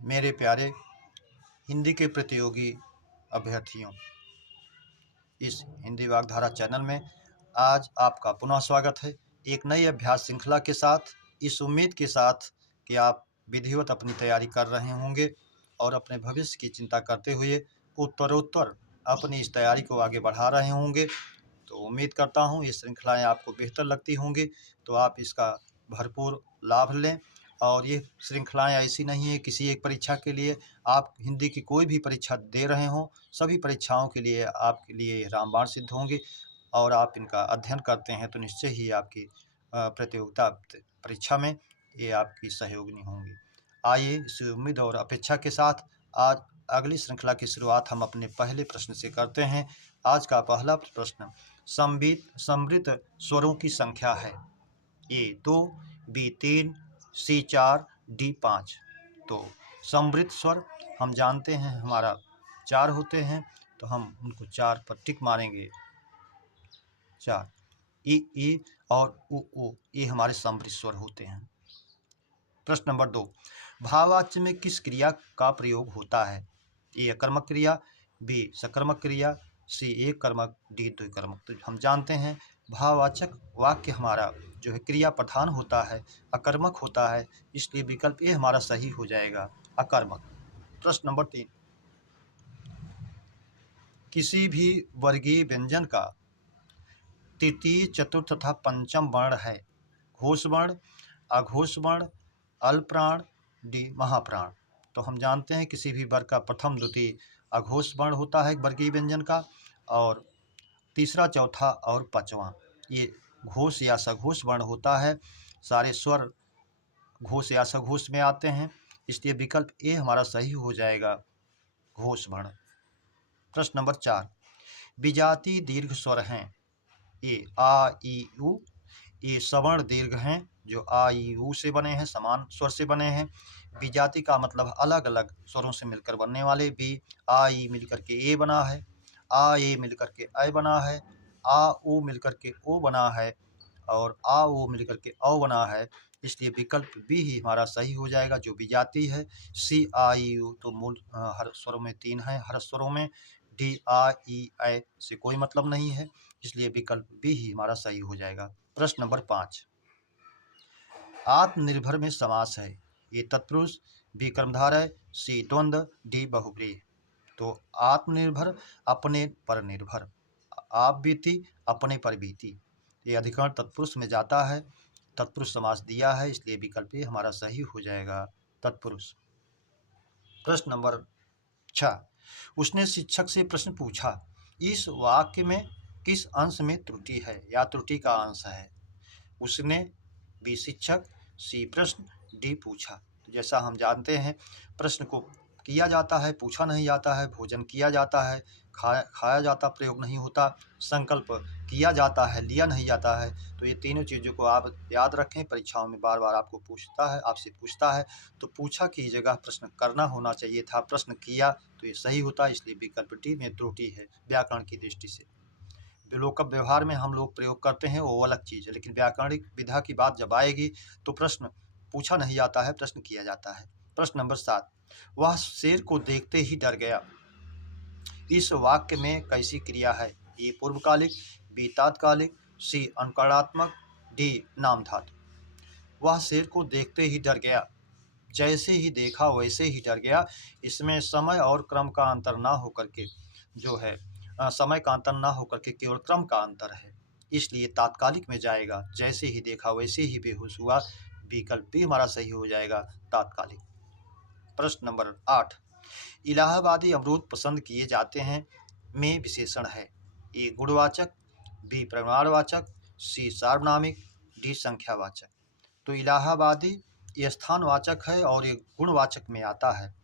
मेरे प्यारे हिंदी के प्रतियोगी अभ्यर्थियों, इस हिंदी वाग्धारा चैनल में आज आपका पुनः स्वागत है। एक नई अभ्यास श्रृंखला के साथ, इस उम्मीद के साथ कि आप विधिवत अपनी तैयारी कर रहे होंगे और अपने भविष्य की चिंता करते हुए उत्तरोत्तर अपनी इस तैयारी को आगे बढ़ा रहे होंगे। तो उम्मीद करता हूँ ये श्रृंखलाएँ आपको बेहतर लगती होंगी, तो आप इसका भरपूर लाभ लें। और ये श्रृंखलाएँ ऐसी नहीं है किसी एक परीक्षा के लिए, आप हिंदी की कोई भी परीक्षा दे रहे हों, सभी परीक्षाओं के लिए आपके लिए रामबाण सिद्ध होंगी। और आप इनका अध्ययन करते हैं तो निश्चय ही आपकी प्रतियोगिता परीक्षा में ये आपकी सहयोगिनी होंगी। आइए इस उम्मीद और अपेक्षा के साथ आज अगली श्रृंखला की शुरुआत हम अपने पहले प्रश्न से करते हैं। आज का पहला प्रश्न समृद्ध स्वरों की संख्या है। ए 2, बी 3, सी 4, डी 5। तो समृद्ध स्वर हम जानते हैं हमारा 4 होते हैं, तो हम उनको 4 पर टिक मारेंगे। 4 ई और उ ये हमारे समृद्ध स्वर होते हैं। प्रश्न नंबर 2, भाववाच्य में किस क्रिया का प्रयोग होता है? ए अकर्मक क्रिया, बी सकर्मक क्रिया, सी एक कर्मक, डी द्विकर्मक। तो हम जानते हैं भाववाचक वाक्य हमारा जो है क्रिया प्रधान होता है, अकर्मक होता है, इसलिए विकल्प ए हमारा सही हो जाएगा, अकर्मक। प्रश्न नंबर 3, किसी भी वर्गीय व्यंजन का तृतीय, चतुर्थ तथा पंचम वर्ण है? घोष वर्ण, अघोष वर्ण, अल्पप्राण, डी महाप्राण। तो हम जानते हैं किसी भी वर्ग का प्रथम, द्वितीय, अघोष वर्ण होता है वर्गीय व्यंजन का, और तीसरा, चौथा और पांचवा ये घोष या सघोष वर्ण होता है। सारे स्वर घोष या सघोष में आते हैं, इसलिए विकल्प ए हमारा सही हो जाएगा, घोष वर्ण। प्रश्न नंबर 4, विजातीय दीर्घ स्वर हैं? ए आ ई उ, ये सवर्ण दीर्घ हैं जो आ ई उ से बने हैं, समान स्वर से बने हैं। विजाति का मतलब अलग अलग स्वरों से मिलकर बनने वाले। बी आ ई मिलकर के ए बना है, आ ए मिलकर के ऐ बना है, आ उ मिलकर के ओ बना है, और आ ओ मिलकर के औ बना है, इसलिए विकल्प बी ही हमारा सही हो जाएगा जो विजाति है। सी आ ई उ तो मूल हर स्वरों में 3 है, हर स्वरों में। डी आ ई ऐ से कोई मतलब नहीं है, इसलिए विकल्प बी ही हमारा सही हो जाएगा। प्रश्न नंबर 5, आत्मनिर्भर में समास है? ए तत्पुरुष, बी कर्मधारय, सी द्वंद्व, डी बहुव्रीहि। तो आत्मनिर्भर, अपने पर निर्भर, आप बीती, अपने पर बीती, ये अधिकरण तत्पुरुष में जाता है, तत्पुरुष समास दिया है, इसलिए विकल्प ए हमारा सही हो जाएगा, तत्पुरुष। प्रश्न नंबर 6, उसने शिक्षक से प्रश्न पूछा, इस वाक्य में किस अंश में त्रुटि है या त्रुटि का अंश है? उसने, बी शिक्षक, सी प्रश्न, डी पूछा। तो जैसा हम जानते हैं प्रश्न को किया जाता है, पूछा नहीं जाता है, भोजन किया जाता है, खाया जाता प्रयोग नहीं होता, संकल्प किया जाता है, लिया नहीं जाता है। तो ये तीनों चीज़ों को आप याद रखें, परीक्षाओं में बार बार आपको पूछता है, आपसे पूछता है, तो पूछा की जगह प्रश्न करना होना चाहिए था, प्रश्न किया तो ये सही होता, इसलिए विकल्प डी में त्रुटि है व्याकरण की दृष्टि से। लोकब व्यवहार में हम लोग प्रयोग करते हैं वो अलग चीज़ है, लेकिन व्याकरणिक विधा की बात जब आएगी तो प्रश्न पूछा नहीं जाता है, प्रश्न किया जाता है। प्रश्न नंबर 7, वह शेर को देखते ही डर गया, इस वाक्य में कैसी क्रिया है? ए पूर्वकालिक, बी तात्कालिक, सी अनुकरणात्मक, डी नाम धातु। वह शेर को देखते ही डर गया, जैसे ही देखा वैसे ही डर गया, इसमें समय और क्रम का अंतर ना होकर के जो है समय का अंतर ना होकर के केवल क्रम का अंतर है, इसलिए तात्कालिक में जाएगा, जैसे ही देखा वैसे ही बेहोश हुआ, विकल्प भी हमारा सही हो जाएगा, तात्कालिक। प्रश्न नंबर 8, इलाहाबादी अमरूद पसंद किए जाते हैं में विशेषण है? ए गुणवाचक, बी परिमाणवाचक, सी सार्वनामिक, डी संख्यावाचक। तो इलाहाबादी ये स्थानवाचक है और ये गुणवाचक में आता है।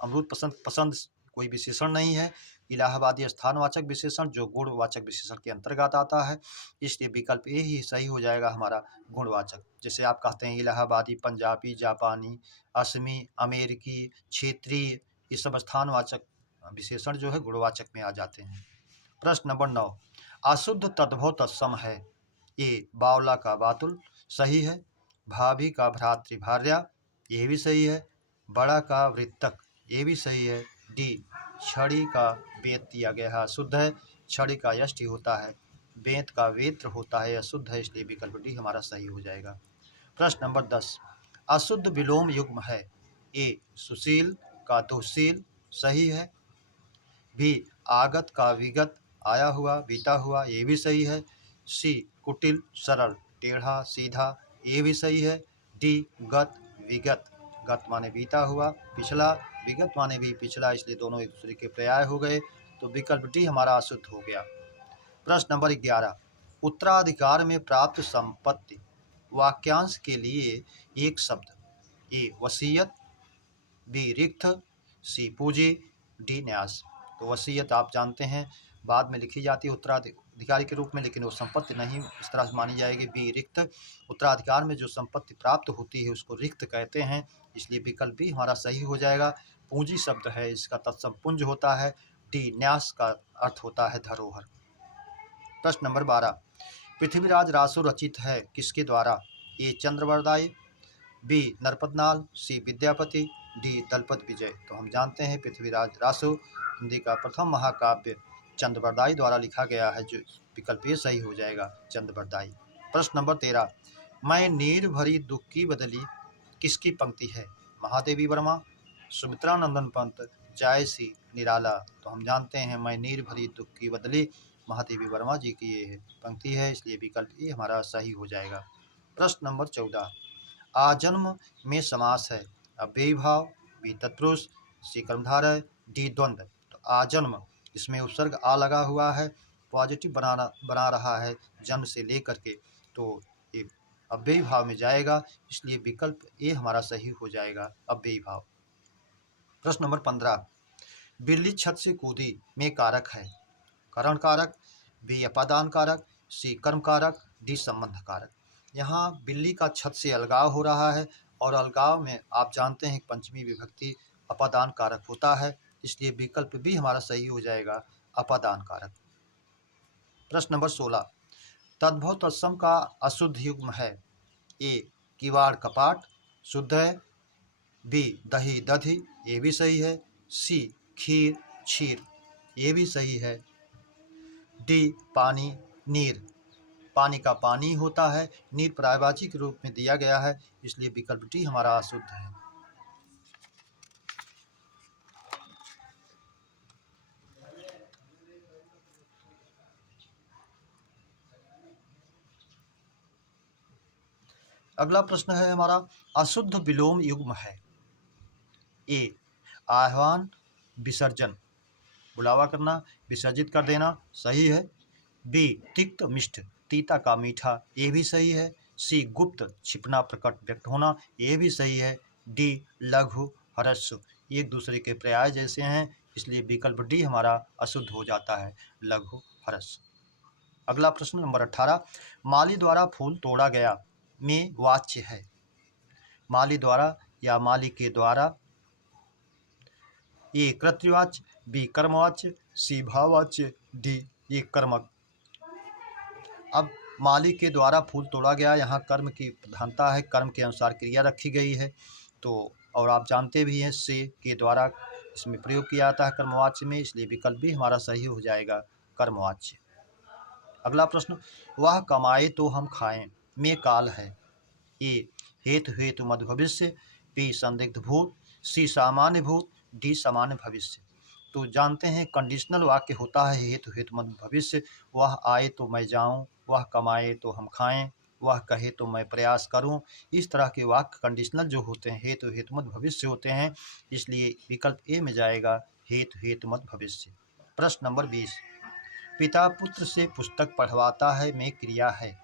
अमरूद पसंद कोई विशेषण नहीं है, इलाहाबादी स्थानवाचक विशेषण जो गुणवाचक विशेषण के अंतर्गत आता है, इसलिए विकल्प ए ही सही हो जाएगा हमारा, गुणवाचक। जैसे आप कहते हैं इलाहाबादी, पंजाबी, जापानी, असमी, अमेरिकी, क्षेत्रीय, ये सब स्थानवाचक विशेषण जो है गुणवाचक में आ जाते हैं। प्रश्न नंबर 9, अशुद्ध तद्भव तत्सम है? ए बावला का बातुल सही है, भाभी का भ्रातृभार्या ये भी सही है, बड़ा का वृत्तक, ये भी सही है। डी छड़ी का वेत दिया गया है, अशुद्ध है। छड़ी का यष्टि होता है, बेंत का वेत्र होता है, अशुद्ध है, इसलिए विकल्प डी हमारा सही हो जाएगा। प्रश्न नंबर 10, अशुद्ध विलोम युग्म है। ए सुशील का दुशील, सही है। बी आगत का विगत, आया हुआ बीता हुआ, ये भी सही है। सी कुटिल सरल टेढ़ा सीधा, ये भी सही है। डी गत विगत, गत माने बीता हुआ, पिछला, विगत माने भी पिछला, इसलिए दोनों एक दूसरे के पर्याय हो गए, तो विकल्प डी हमारा अशुद्ध हो गया। प्रश्न नंबर 11, उत्तराधिकार में प्राप्त संपत्ति वाक्यांश के लिए एक शब्द। ए वसीयत, बी रिक्त, सी पूंजी, डी न्यास। तो वसीयत आप जानते हैं बाद में लिखी जाती है उत्तराधिकारी के रूप में, लेकिन वो संपत्ति नहीं इस तरह से मानी जाएगी। बी रिक्त, उत्तराधिकार में जो संपत्ति प्राप्त होती है उसको रिक्त कहते हैं, इसलिए विकल्प बी हमारा सही हो जाएगा। पूंजी शब्द है, इसका तत्सम पुंज होता है। डी न्यास का अर्थ होता है धरोहर। प्रश्न नंबर 12, पृथ्वीराज रासो रचित है किसके द्वारा। ए चंद्रवरदाई, बी नरपतनाल, सी विद्यापति, डी दलपत विजय। तो हम जानते हैं पृथ्वीराज रासो हिंदी का प्रथम महाकाव्य चंद्रवरदाई द्वारा लिखा गया है, जो विकल्प ये सही हो जाएगा, चंद्रवरदाई। प्रश्न नंबर 13, मैं नीर भरी दुख की बदली किसकी पंक्ति है। महादेवी वर्मा, सुमित्रा नंदन पंत, जायसी निराला। तो हम जानते हैं मैं नीर भरी दुख की बदली महादेवी वर्मा जी की ये पंक्ति है, इसलिए विकल्प ये हमारा सही हो जाएगा। प्रश्न नंबर 14, आजन्म में समास है। अव्ययी भाव, बी तत्पुरुष, सी कर्मधारय, डी द्वंद्व। तो आजन्म, इसमें उपसर्ग आ लगा हुआ है, पॉजिटिव बना रहा है जन्म से लेकर के, तो ये अव्ययी भाव में जाएगा, इसलिए विकल्प ए हमारा सही हो जाएगा, अव्ययी भाव। प्रश्न नंबर 15, बिल्ली छत से कूदी में कारक है। करण कारक, बी अपादान कारक, सी कर्म कारक, डी संबंध कारक। यहाँ बिल्ली का छत से अलगाव हो रहा है, और अलगाव में आप जानते हैं पंचमी विभक्ति अपादान कारक होता है, इसलिए विकल्प भी हमारा सही हो जाएगा, अपादान कारक। प्रश्न नंबर 16, तद्भव तत्सम का अशुद्ध युग्म है। ए किवाड़ कपाट, शुद्ध है। बी दही दधि, ये भी सही है। सी खीर क्षीर, ये भी सही है। डी पानी नीर, पानी का पानी होता है, नीर पर्यायवाची के रूप में दिया गया है, इसलिए विकल्प डी हमारा अशुद्ध है। अगला प्रश्न है हमारा, अशुद्ध विलोम युग्म है। ए आह्वान विसर्जन, बुलावा करना, विसर्जित कर देना, सही है। बी तिक्त मिष्ट, तीता का मीठा, ये भी सही है। सी गुप्त, छिपना प्रकट व्यक्त होना, ये भी सही है। डी लघु ह्रस्व, ये एक दूसरे के पर्याय जैसे हैं, इसलिए विकल्प डी हमारा अशुद्ध हो जाता है, लघु ह्रस्व। अगला प्रश्न नंबर 18, माली द्वारा फूल तोड़ा गया में वाच्य है। माली द्वारा या माली के द्वारा। ए कृत्यवाच्य, बी कर्मवाच्य, सी भाववाच्य, डी ये कर्मक। अब माली के द्वारा फूल तोड़ा गया, यहाँ कर्म की प्रधानता है, कर्म के अनुसार क्रिया रखी गई है, तो और आप जानते भी हैं से के द्वारा इसमें प्रयोग किया जाता है कर्मवाच्य में, इसलिए विकल्प भी हमारा सही हो जाएगा, कर्मवाच्य। अगला प्रश्न, वह कमाए तो हम खाएं में काल है। ए हेतु हेतु मध्य भविष्य, बी संदिग्ध भूत, सी सामान्य भूत, डी सामान्य भविष्य। तो जानते हैं कंडीशनल वाक्य होता है हेतु हेतु मध्य भविष्य, वह आए तो मैं जाऊं, वह कमाए तो हम खाएं, वह कहे तो मैं प्रयास करूं, इस तरह के वाक्य कंडीशनल जो होते हैं हेतु हेतु मध्य भविष्य होते हैं, इसलिए विकल्प ए में जाएगा, हेतु हेतु मध्य भविष्य। प्रश्न नंबर 20, पिता पुत्र से पुस्तक पढ़वाता है में क्रिया है।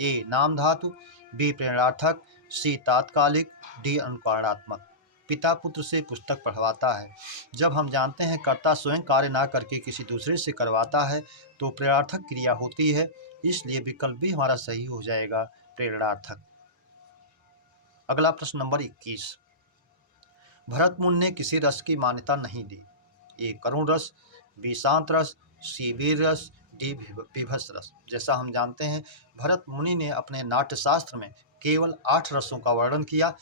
ए नाम धातु, बी प्रेरणार्थक, सी तात्कालिक, डी अनुकरणात्मक। पिता पुत्र से पुस्तक पढ़वाता है, जब हम जानते हैं कर्ता स्वयं कार्य ना करके किसी दूसरे से करवाता है तो प्रेरणार्थक क्रिया होती है, इसलिए विकल्प भी हमारा सही हो जाएगा, प्रेरणार्थक। अगला प्रश्न नंबर 21, भरत मुनि ने किसी रस की मान्यता नहीं दी। ए करुण रस, बी शांत रस, सी वीर रस, डी विभत्स रस। जैसा हम जानते हैं भरत मुनि ने अपने नाट्यशास्त्र में केवल 8 रसों का वर्णन किया,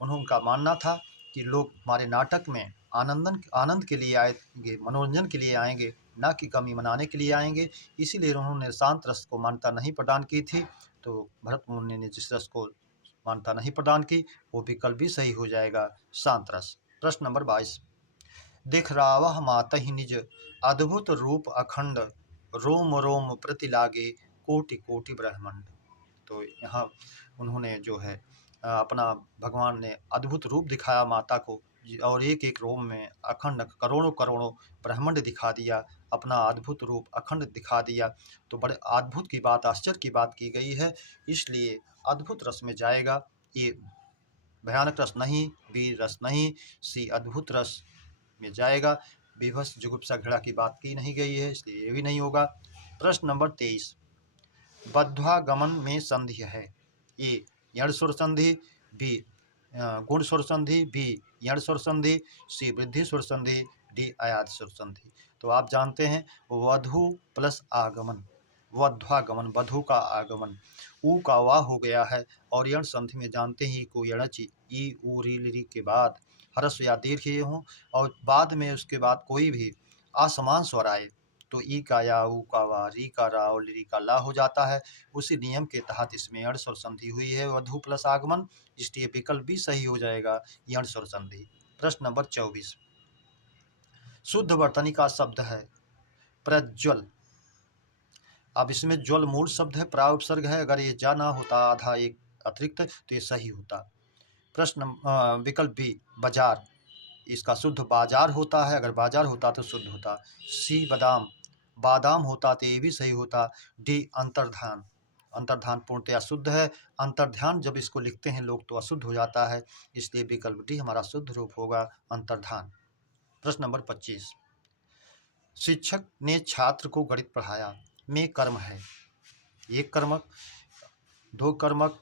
उनका मानना था कि लोग हमारे नाटक में आनंद के लिए आएंगे, मनोरंजन के लिए आएंगे, ना कि कमी मनाने के लिए आएंगे। इसीलिए उन्होंने शांत रस को मान्यता नहीं प्रदान की थी। तो भरत मुनि ने जिस रस को मान्यता नहीं प्रदान की वो विकल्प भी सही हो जाएगा, शांत रस। प्रश्न नंबर 22। दिख रावह मातहि निज अद्भुत रूप अखंड, रोम रोम प्रति लागे कोटि कोटि ब्रह्मांड। तो यहाँ उन्होंने जो है अपना भगवान ने अद्भुत रूप दिखाया माता को, और एक एक रोम में अखंड करोड़ों करोड़ों ब्रह्मांड दिखा दिया, अपना अद्भुत रूप अखंड दिखा दिया। तो बड़े अद्भुत की बात, आश्चर्य की बात की गई है, इसलिए अद्भुत रस में जाएगा। ये भयानक रस नहीं, वीर रस नहीं, सी अद्भुत रस में जाएगा। विभत्स जुगुप्सा घृणा की बात की नहीं गई है, इसलिए ये भी नहीं होगा। प्रश्न नंबर 23। बद्ध्वागमन में संधि है। ए यण सुर संधि, बी गुण सुर संधि, बी यण सुर संधि, सी वृद्धि सुर संधि, डी आयात सुर संधि। तो आप जानते हैं वधु प्लस आगमन, वध्वागमन, वधु का आगमन, ऊ का वाह हो गया है, और यण संधि में जानते ही को यणचि ई ऊ री ली के बाद हरस या दीर्घ ये हों, और बाद में उसके बाद कोई भी असमान स्वर आए तो ई का या, ऊ का वा, री का रा और ली का ला हो जाता है। उसी नियम के तहत इसमें यण स्वर संधि हुई है, वधु प्लस आगमन, इसलिए विकल्प भी सही हो जाएगा, यण स्वर संधि। प्रश्न नंबर 24। शुद्ध वर्तनी का शब्द है प्रज्वल। अब इसमें ज्वल मूल शब्द है, प्रा उपसर्ग है, अगर ये जा ना होता आधा एक अतिरिक्त तो ये सही होता। प्रश्न विकल्प बी बाजार, इसका शुद्ध बाजार होता है, अगर बाजार होता तो शुद्ध होता। सी बादाम, बादाम होता तो ये भी सही होता। डी अंतर्धान, अंतर्धान पूर्णतया शुद्ध है, अंतर्ध्यान जब इसको लिखते हैं लोग तो अशुद्ध हो जाता है, इसलिए विकल्प डी हमारा शुद्ध रूप होगा, अंतर्धान। प्रश्न नंबर 25। शिक्षक ने छात्र को गणित पढ़ाया में कर्म है। एक कर्मक, दो कर्मक,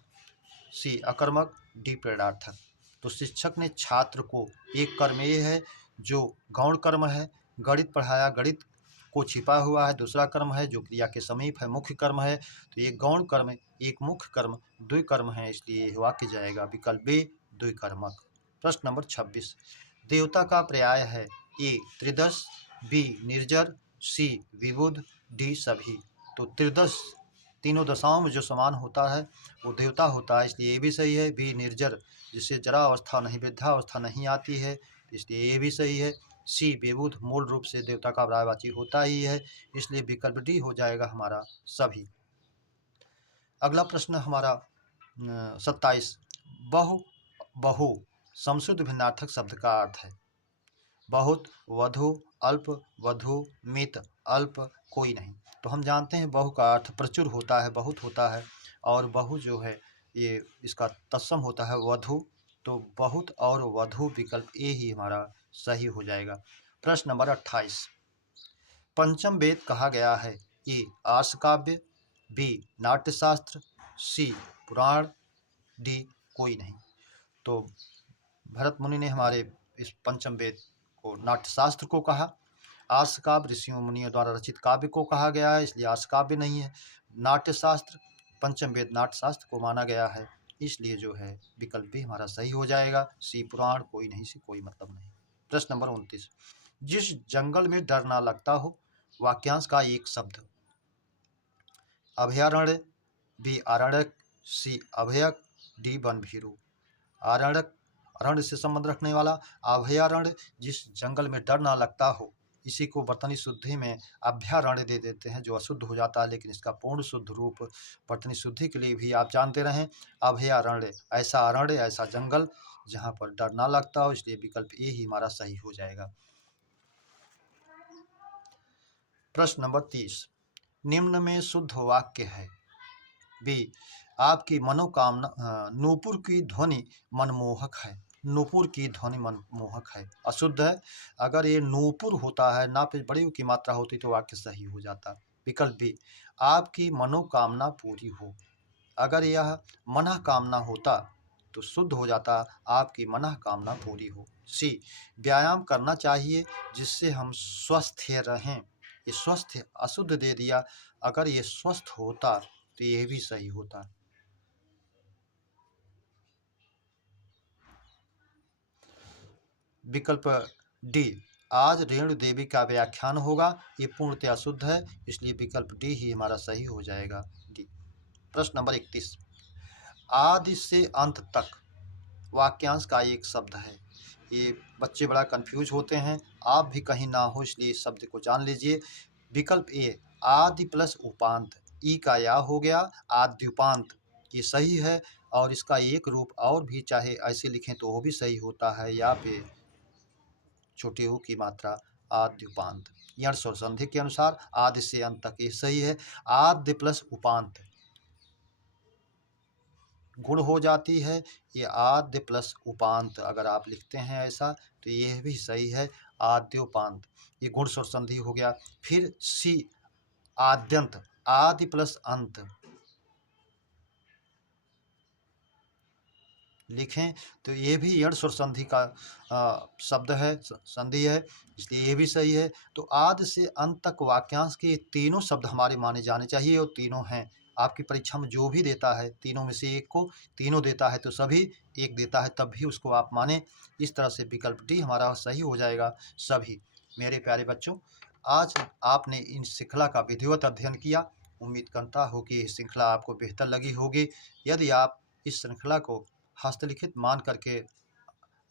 सी अकर्मक, डी प्रेरणार्थक। तो शिक्षक ने छात्र को, एक कर्म ये है जो गौण कर्म है, गणित पढ़ाया, गणित को छिपा हुआ है, दूसरा कर्म है जो क्रिया के समीप है, मुख्य कर्म है। तो एक गौण कर्म, एक मुख्य कर्म, द्विकर्म है, इसलिए वाक्य जाएगा विकल्प बी द्विकर्मक। प्रश्न नंबर 26। देवता का पर्याय है ए त्रिदश, बी निर्जर, सी विबुध, डी सभी। तो त्रिदश तीनों दशाओं में जो समान होता है वो देवता होता है, इसलिए ये भी सही है। बी निर्जर, जिससे जरा अवस्था नहीं, वृद्धावस्था नहीं आती है, इसलिए ये भी सही है। सी बेबुध, मूल रूप से देवता का पर्यायवाची होता ही है, इसलिए विकल्प डी हो जाएगा हमारा सभी। अगला प्रश्न हमारा 27। बहु बहु समशुद्ध भिन्नार्थक शब्द का अर्थ है बहुत, वधु, अल्प, वधु, मित, अल्प, कोई नहीं। तो हम जानते हैं बहु का अर्थ प्रचुर होता है, बहुत होता है, और बहु जो है ये इसका तत्सम होता है वधु, तो बहुत और वधु विकल्प ए ही हमारा सही हो जाएगा। प्रश्न नंबर 28। पंचम वेद कहा गया है ए आर्ष काव्य, बी नाट्यशास्त्र, सी पुराण, डी कोई नहीं। तो भरत मुनि ने हमारे इस पंचम वेद को नाट्यशास्त्र को कहा, आर्ष काव्य ऋषियों मुनियों द्वारा रचित काव्य को कहा गया है, इसलिए आर्ष काव्य नहीं है। नाट्यशास्त्र, पंचम वेद नाट्यशास्त्र को माना गया है, इसलिए जो है विकल्प भी हमारा सही हो जाएगा, सी पुराण, कोई नहीं, सी कोई मतलब नहीं। प्रश्न नंबर 29। जिस जंगल में डर ना लगता हो, वाक्यांश का एक शब्द। अभयारण्य, बी आरण्यक, सी अभयक, डी वन भीरू। आरण्यक अरण्य से संबंध रखने वाला, अभयारण्य जिस जंगल में डर ना लगता हो, इसी को वर्तनी शुद्धि में अभयारण्य दे देते हैं जो अशुद्ध हो जाता है, लेकिन इसका पूर्ण शुद्ध रूप वर्तनी शुद्धि के लिए भी आप जानते रहें, अभयारण्य, ऐसा अरण्य, ऐसा जंगल जहाँ पर डर ना लगता हो, इसलिए विकल्प ए ही हमारा सही हो जाएगा। प्रश्न नंबर 30। निम्न में शुद्ध वाक्य है। बी आपकी मनोकामना, नूपुर की ध्वनि मनमोहक है। नूपुर की ध्वनि मनमोहक है अशुद्ध है, अगर ये नूपुर होता है, ना पे बड़ी की मात्रा होती तो वाक्य सही हो जाता। विकल्प बी आपकी मनोकामना पूरी हो, अगर यह मनः कामना होता तो शुद्ध हो जाता, आपकी मनः कामना पूरी हो। सी व्यायाम करना चाहिए जिससे हम स्वस्थ रहें, ये स्वस्थ अशुद्ध दे दिया, अगर ये स्वस्थ होता तो ये भी सही होता। विकल्प डी, आज रेणु देवी का व्याख्यान होगा। ये पूर्णतया शुद्ध है, इसलिए विकल्प डी ही हमारा सही हो जाएगा, डी। प्रश्न नंबर 31, आदि से अंत तक वाक्यांश का एक शब्द है। ये बच्चे बड़ा कंफ्यूज होते हैं, आप भी कहीं ना हो, इसलिए इस शब्द को जान लीजिए। विकल्प ए, आदि प्लस उपांत, ई का या हो गया, आद्युपांत, ये सही है। और इसका एक रूप और भी चाहे ऐसे लिखें तो वो भी सही होता है, या पे छोटे ऊ की मात्रा आद्युपांत। यण स्वर संधि के अनुसार आदि से अंत तक ये सही है। आद्य प्लस उपांत गुण हो जाती है, ये आद्य प्लस उपांत अगर आप लिखते हैं ऐसा तो यह भी सही है, आद्योपांत, ये गुण स्वर संधि हो गया। फिर सी, आद्यंत, आदि प्लस अंत लिखें तो ये भी यण स्वर संधि का शब्द है, संधि है, इसलिए ये भी सही है। तो आदि से अंत तक वाक्यांश के तीनों शब्द हमारे माने जाने चाहिए, और तीनों हैं। आपकी परीक्षा में जो भी देता है तीनों में से एक को, तीनों देता है तो सभी, एक देता है तब भी उसको आप माने। इस तरह से विकल्प डी हमारा सही हो जाएगा, सभी। मेरे प्यारे बच्चों, आज आपने इन श्रृंखला का विधिवत अध्ययन किया। उम्मीद करता हूँ कि यह श्रृंखला आपको बेहतर लगी होगी। यदि आप इस श्रृंखला को हस्तलिखित मान करके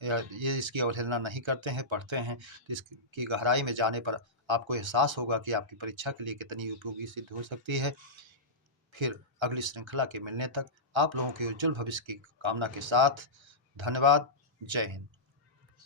ये इसकी अवहेलना नहीं करते हैं, पढ़ते हैं, तो इसकी गहराई में जाने पर आपको एहसास होगा कि आपकी परीक्षा के लिए कितनी उपयोगी सिद्ध हो सकती है। फिर अगली श्रृंखला के मिलने तक आप लोगों के उज्जवल भविष्य की कामना के साथ धन्यवाद। जय हिंद।